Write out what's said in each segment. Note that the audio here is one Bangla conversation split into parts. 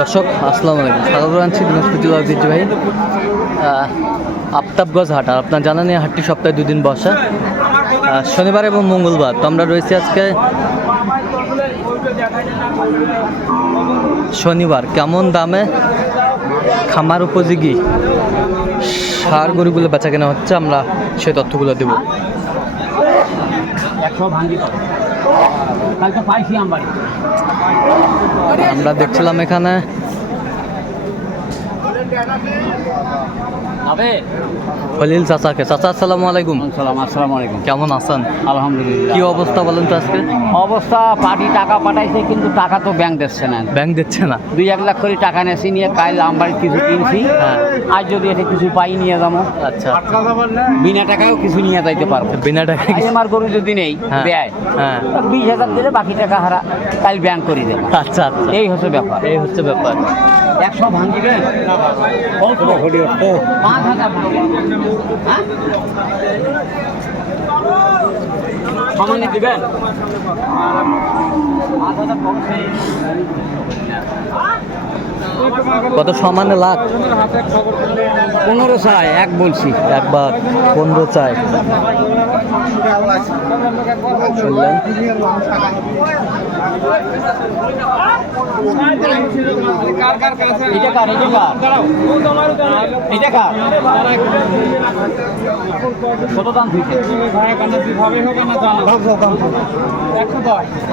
দর্শক, আসসালামু আলাইকুম। স্বাগত জানাচ্ছি দিনাজপুর জেলা ঐতিহ্যবাহী আফতাবগঞ্জ হাট। আর আপনার জানা নেই হাটটি সপ্তাহে দুদিন বসা। শনিবার এবং মঙ্গলবার। তো আমরা রয়েছি আজকে শনিবার। কেমন দামে খামার উপযোগী সার গরুগুলো বেচা কেনা হচ্ছে, আমরা সেই তথ্যগুলো দেবো। আমার দেখছিলাম এখানে খলিল চাচাকে। চাচা আসসালামু আলাইকুম। সালাম আসসালামু আলাইকুম। কেমন আছেন? আলহামদুলিল্লাহ। কি অবস্থা বলেন তো আজকে? অবস্থা পার্টি টাকা পাঠাইছে কিন্তু টাকা তো ব্যাংক দিচ্ছে না। ব্যাংক দিচ্ছে না। দুই এক লাখ করে টাকা নেছি নিয়ে কাল আমবাড়ি কিছু কিনছি। হ্যাঁ। আজ যদি এটা কিছু পাই নিয়ে যাব। আচ্ছা। বিনা টাকাও কিছু নিয়ে যাইতে পারব। বিনা আজ আমার গরু যদি নেই হ্যাঁ। দেয় হ্যাঁ। বিশ হাজার দিলে বাকি টাকা হারা কাল ব্যাংক করে দেবো। আচ্ছা আচ্ছা। এই হচ্ছে ব্যাপার। এই হচ্ছে ব্যাপার। একশো ভাঙিবেন পাঁচ হাজার হ্যাঁ? সমানে দিবেন। কত সমানে লাখ? পনেরো চাই এক বলছি। একবার পনেরো চাই। শুনলেন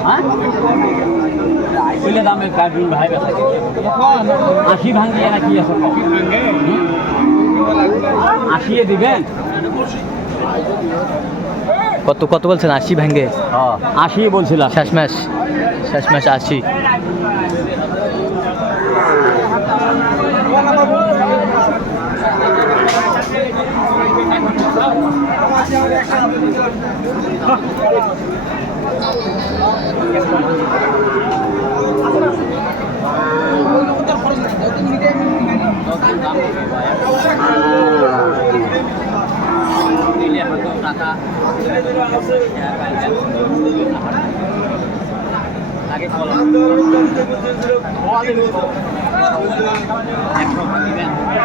হ্যাঁ? আশি ভাঙিয়ে নাকি আছে? আশিয়ে দিবেন? কত কত বলছেন? আশি ভেঙ্গে? হ্যাঁ আশি বলছিলাম। শেষমেশ শেষমেশ আশি।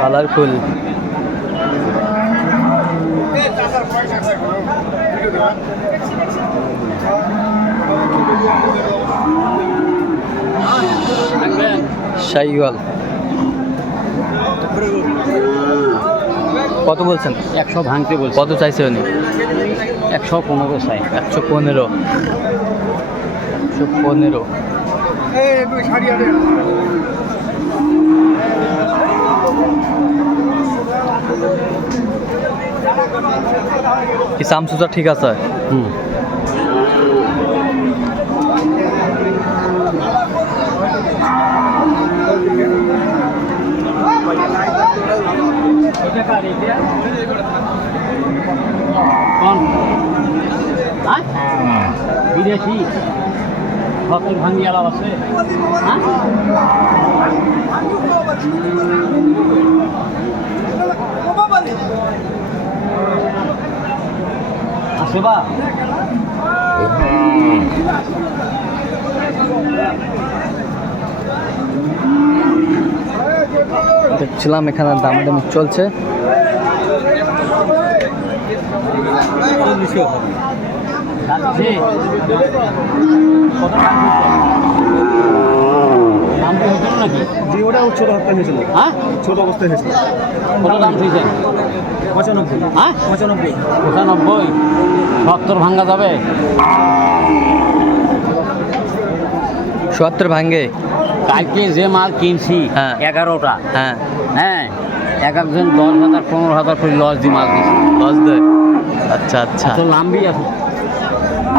কালারফুল শাইওয়াল কত বলছেন? একশো ভাঙতে বলছি। কত চাইছে উনি? একশো পনেরো চাই। একশো পনেরো। একশো পনেরো কি সামসুজা ঠিক আছে? হুম? বিদেশি। সত্তর ভাঙ্গি আলাপ আছে? হ্যাঁ? আছে বা? দেখছিলাম এখানে দামাদামি চলছে। জি ওটা ছোট হত্যা হয়েছিল হ্যাঁ? ছোট অবস্থায় হয়েছিল কত দাম দিয়েছেন? পঁচানব্বই। হ্যাঁ? পঁচানব্বই। পঁচানব্বই? সত্তর ভাঙ্গা যাবে? সত্তর ভাঙ্গে। কালকে যে মাল কিনছি হ্যাঁ। এগারোটা। হ্যাঁ। হ্যাঁ? এক একজন দশ হাজার পনেরো হাজার করে লস দিয়ে মাল দিছি লস দেয়। আচ্ছা আচ্ছা। লাম্বি আছে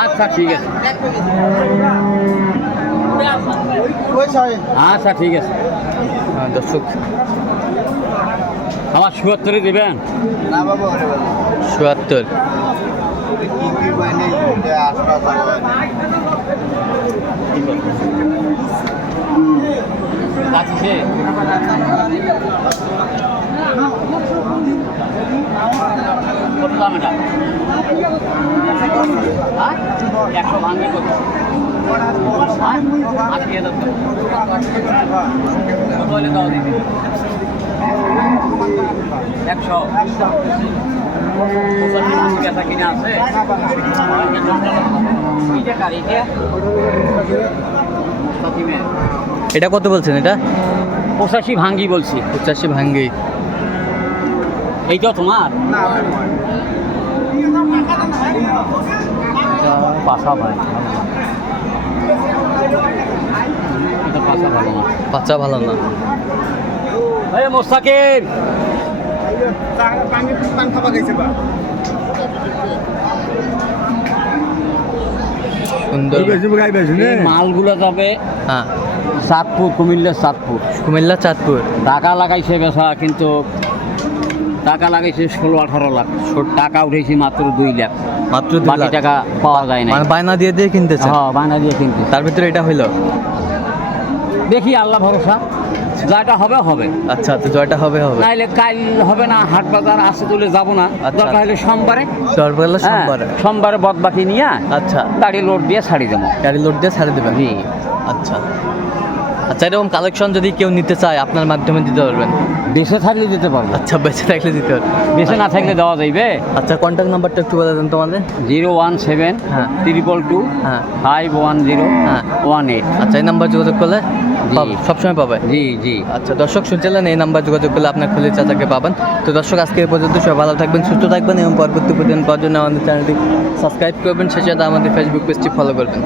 আচ্ছা ঠিক আছে। আচ্ছা ঠিক আছে। হ্যাঁ, দর্শক আমার সুয়াত্তরে দেবেন? চুয়াত্তর। যাচ্ছি সে কত দাম এটা? একশো ভাঙবে কত? আশি হাজার কত হলে দাও দিবি একশো কিনে আছে এটা কত বলছেন এটা পঁচাশি ভাঙ্গি বলছি পঁচাশি ভাঙ্গি এইটাও তোমার ভাই। না বাচ্চা ভালো না। এই এই মালগুলো যাবে। হ্যাঁ চাঁদপুর কুমিল্লার চাঁদপুর কুমিল্লা চাঁদপুর টাকা লাগাইছে বেচা কিন্তু টাকা লাগাইছে ষোলো আঠারো লাখ। টাকা উঠেছি মাত্র দুই লাখ। মাত্র বাকি টাকা পাওয়া যায় না মানে বায়না দিয়ে দিয়ে কিনতেছে হ্যাঁ বায়না দিয়ে কিনতে। তার ভিতরে এটা হইল? দেখি আল্লাহ ভরসা। যাটা হবে হবে। আচ্ছা তো জয়টা হবে হবে। নাইলে কাল হবে না হাট বাজার আসে তুলে যাব না। আচ্ছা। দরকার হলে সোমবারে। দরবার হলো হ্যাঁ, সোমবারে। সোমবারে বদ বাকি নিয়ে আচ্ছা। গাড়ি লোড দিয়ে ছাড়ি দেবো। গাড়ি লোড দিয়ে ছাড়ে দেবেন? জি। আচ্ছা। আচ্ছা এরকম কালেকশন যদি কেউ নিতে চায় আপনার মাধ্যমে দিতে পারবেন। বেঁচে থাকলে দিতে পারব। আচ্ছা বেঁচে থাকলে দিতে পারবেন। বেঁচে না থাকলে দেওয়া যাইবে? আচ্ছা কন্ট্যাক্ট নাম্বারটা একটু বলে দেন তোমাদের। জিরো ওয়ান সেভেন হ্যাঁ। ট্রিপল টু হ্যাঁ। ফাইভ ওয়ান জিরো হ্যাঁ। ওয়ান এইট আচ্ছা এই নাম্বার যোগাযোগ করলে সবসময় পাবে? জি জি। আচ্ছা দর্শক শুনছিলেন এই নাম্বার যোগাযোগ করলে আপনার খুলে চাচাকে পাবেন। তো দর্শক আজকে এ পর্যন্ত সবাই ভালো থাকবেন সুস্থ থাকবেন এবং পরবর্তী প্রতিদিন পাওয়ার জন্য আমাদের চ্যানেলটি সাবস্ক্রাইব করবেন। সেই সাথে আমাদের ফেসবুক পেজটি ফলো করবেন।